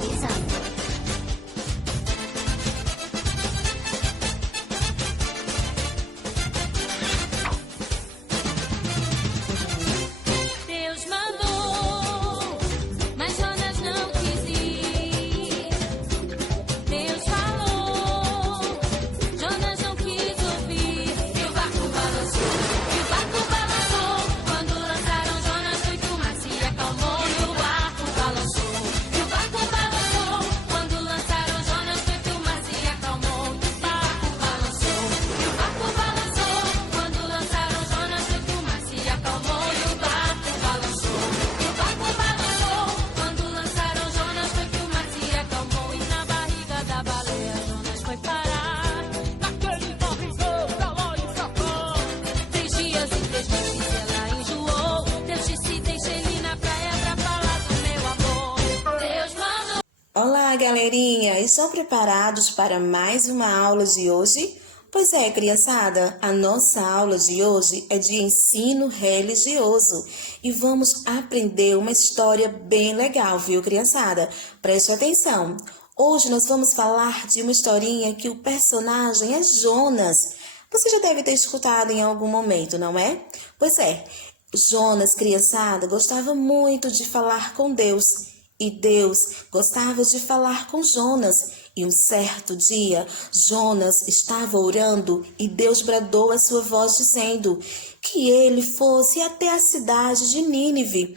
improvisando. Deus mandou, mas Jonas não quis ir. Deus falou, Jonas não quis ouvir. E o barco balançou, quando lançaram Jonas muito mar se acalmou. E o barco balançou, quando lançaram Jonas muito mar se acalmou. E o barco balançou, quando lançaram Jonas muito mar se acalmou. E o barco balançou, quando lançaram Jonas muito mar se acalmou. E na barriga da baleia Jonas foi parar. Naquele barrigão pra lá e pra cá. 3 dias e 3 noites ela enjoou. Deus disse, deixa ele na praia pra falar do meu amor. Deus mandou. Olá, galerinha! Estão preparados para mais uma aula de hoje? Pois é, criançada, a nossa aula de hoje é de ensino religioso e vamos aprender uma história bem legal, viu, criançada? Preste atenção! Hoje nós vamos falar de uma historinha que o personagem é Jonas. Você já deve ter escutado em algum momento, não é? Pois é, Jonas, criançada, gostava muito de falar com Deus. E Deus gostava de falar com Jonas. E um certo dia, Jonas estava orando e Deus bradou a sua voz dizendo que ele fosse até a cidade de Nínive.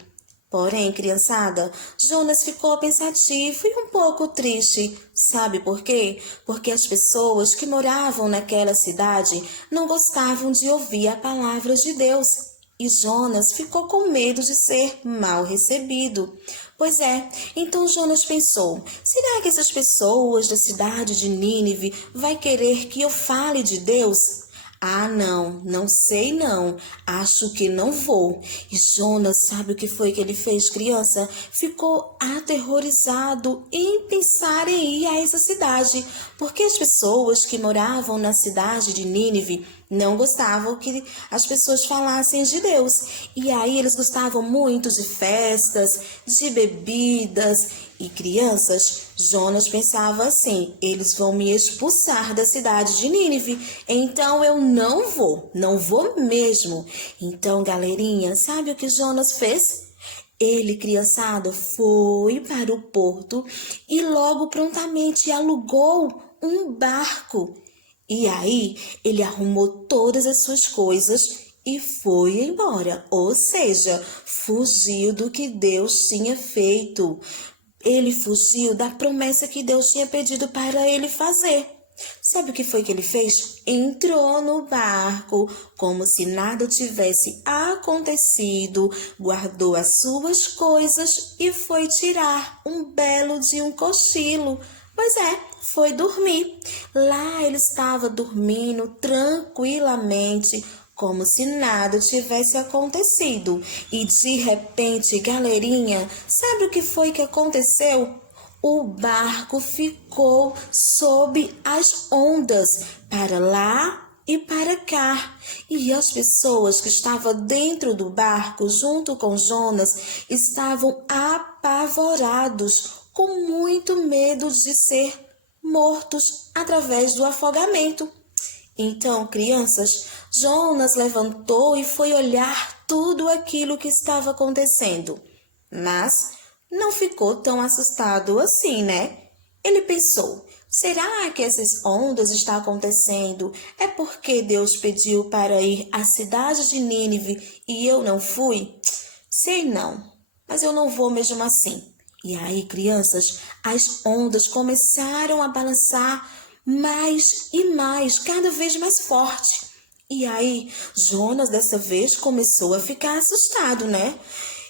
Porém, criançada, Jonas ficou pensativo e um pouco triste. Sabe por quê? Porque as pessoas que moravam naquela cidade não gostavam de ouvir a palavra de Deus. E Jonas ficou com medo de ser mal recebido. Pois é, então Jonas pensou, será que essas pessoas da cidade de Nínive vai querer que eu fale de Deus? Ah, não sei não, acho que não vou. E Jonas, sabe o que foi que ele fez, criança? Ficou aterrorizado em pensar em ir a essa cidade, porque as pessoas que moravam na cidade de Nínive não gostavam que as pessoas falassem de Deus. E aí eles gostavam muito de festas, de bebidas. E crianças, Jonas pensava assim, eles vão me expulsar da cidade de Nínive, então eu não vou mesmo. Então, galerinha, sabe o que Jonas fez? Ele, criançada, foi para o porto e logo prontamente alugou um barco. E aí, ele arrumou todas as suas coisas e foi embora. Ou seja, fugiu do que Deus tinha feito. Ele fugiu da promessa que Deus tinha pedido para ele fazer. Sabe o que foi que ele fez? Entrou no barco como se nada tivesse acontecido, guardou as suas coisas e foi tirar um belo de um cochilo. Pois é, foi dormir. Lá ele estava dormindo tranquilamente, como se nada tivesse acontecido. E de repente, galerinha, sabe o que foi que aconteceu? O barco ficou sob as ondas, para lá e para cá. E as pessoas que estavam dentro do barco, junto com Jonas, estavam apavorados, com muito medo de ser mortos através do afogamento. Então, crianças, Jonas levantou e foi olhar tudo aquilo que estava acontecendo. Mas não ficou tão assustado assim, né? Ele pensou, será que essas ondas estão acontecendo? É porque Deus pediu para ir à cidade de Nínive e eu não fui? Sei não, mas eu não vou mesmo assim. E aí, crianças, as ondas começaram a balançar mais e mais, cada vez mais forte. E aí, Jonas dessa vez começou a ficar assustado, né?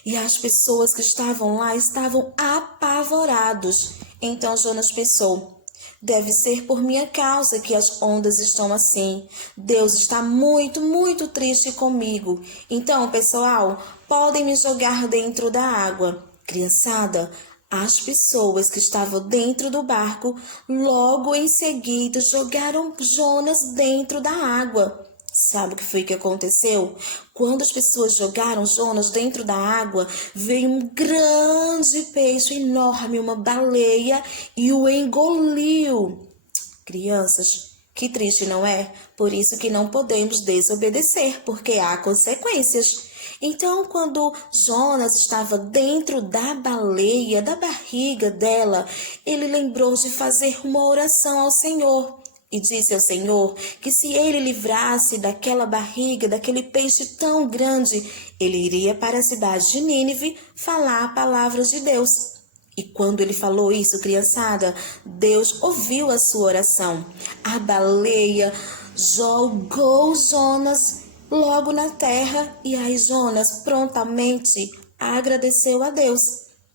E as pessoas que estavam lá estavam apavorados. Então Jonas pensou, deve ser por minha causa que as ondas estão assim. Deus está muito, muito triste comigo. Então, pessoal, podem me jogar dentro da água. Criançada, as pessoas que estavam dentro do barco logo em seguida jogaram Jonas dentro da água. Sabe o que foi que aconteceu? Quando as pessoas jogaram Jonas dentro da água, veio um grande peixe enorme, uma baleia, e o engoliu. Crianças, que triste, não é? Por isso que não podemos desobedecer, porque há consequências. Então, quando Jonas estava dentro da baleia, da barriga dela, ele lembrou de fazer uma oração ao Senhor. E disse ao Senhor que se ele livrasse daquela barriga, daquele peixe tão grande, ele iria para a cidade de Nínive falar a palavra de Deus. E quando ele falou isso, criançada, Deus ouviu a sua oração. A baleia jogou Jonas logo na terra e aí Jonas prontamente agradeceu a Deus,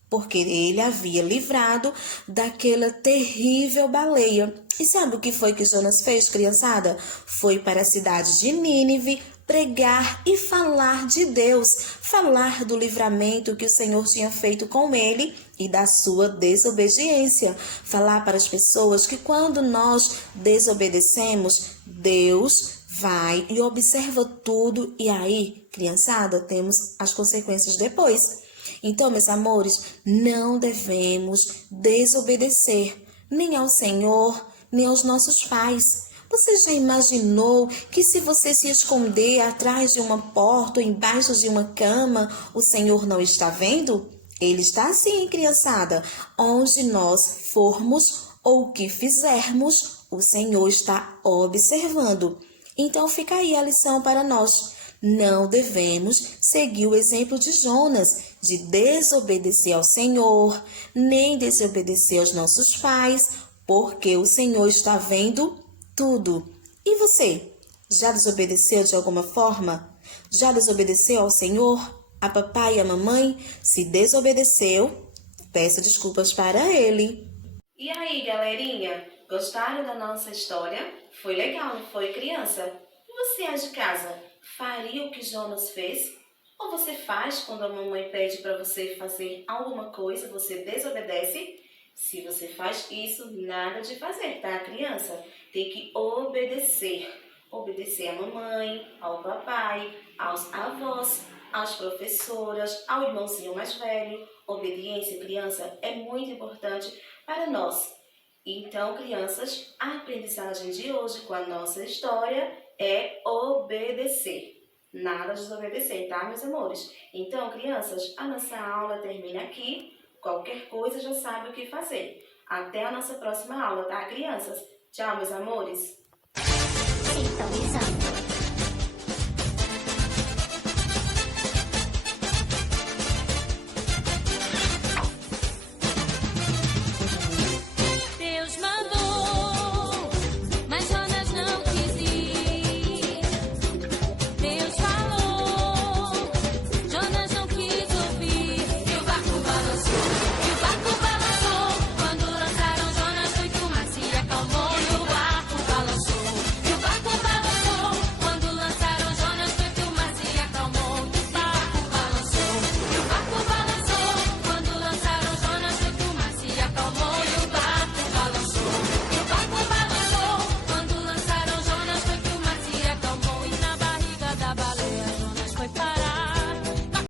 porque ele havia livrado daquela terrível baleia. E sabe o que foi que Jonas fez, criançada? Foi para a cidade de Nínive pregar e falar de Deus, falar do livramento que o Senhor tinha feito com ele e da sua desobediência. Falar para as pessoas que quando nós desobedecemos, Deus vai e observa tudo e aí, criançada, temos as consequências depois. Então, meus amores, não devemos desobedecer nem ao Senhor, nem aos nossos pais. Você já imaginou que se você se esconder atrás de uma porta ou embaixo de uma cama, o Senhor não está vendo? Ele está sim, criançada. Onde nós formos ou o que fizermos, o Senhor está observando. Então fica aí a lição para nós. Não devemos seguir o exemplo de Jonas, de desobedecer ao Senhor, nem desobedecer aos nossos pais, porque o Senhor está vendo tudo. E você? Já desobedeceu de alguma forma? Já desobedeceu ao Senhor, a papai e a mamãe? Se desobedeceu, peça desculpas para ele. E aí, galerinha? Gostaram da nossa história? Foi legal, não foi, criança? E você é de casa? Faria o que Jonas fez? Ou você faz quando a mamãe pede para você fazer alguma coisa, você desobedece? Se você faz isso, nada de fazer, tá, criança? Tem que obedecer. Obedecer à mamãe, ao papai, aos avós, às professoras, ao irmãozinho mais velho. Obediência, criança, é muito importante para nós. Então, crianças, a aprendizagem de hoje com a nossa história é obedecer. Nada de desobedecer, tá, meus amores? Então, crianças, a nossa aula termina aqui. Qualquer coisa já sabe o que fazer. Até a nossa próxima aula, tá, crianças? Tchau, meus amores! Sintonizando.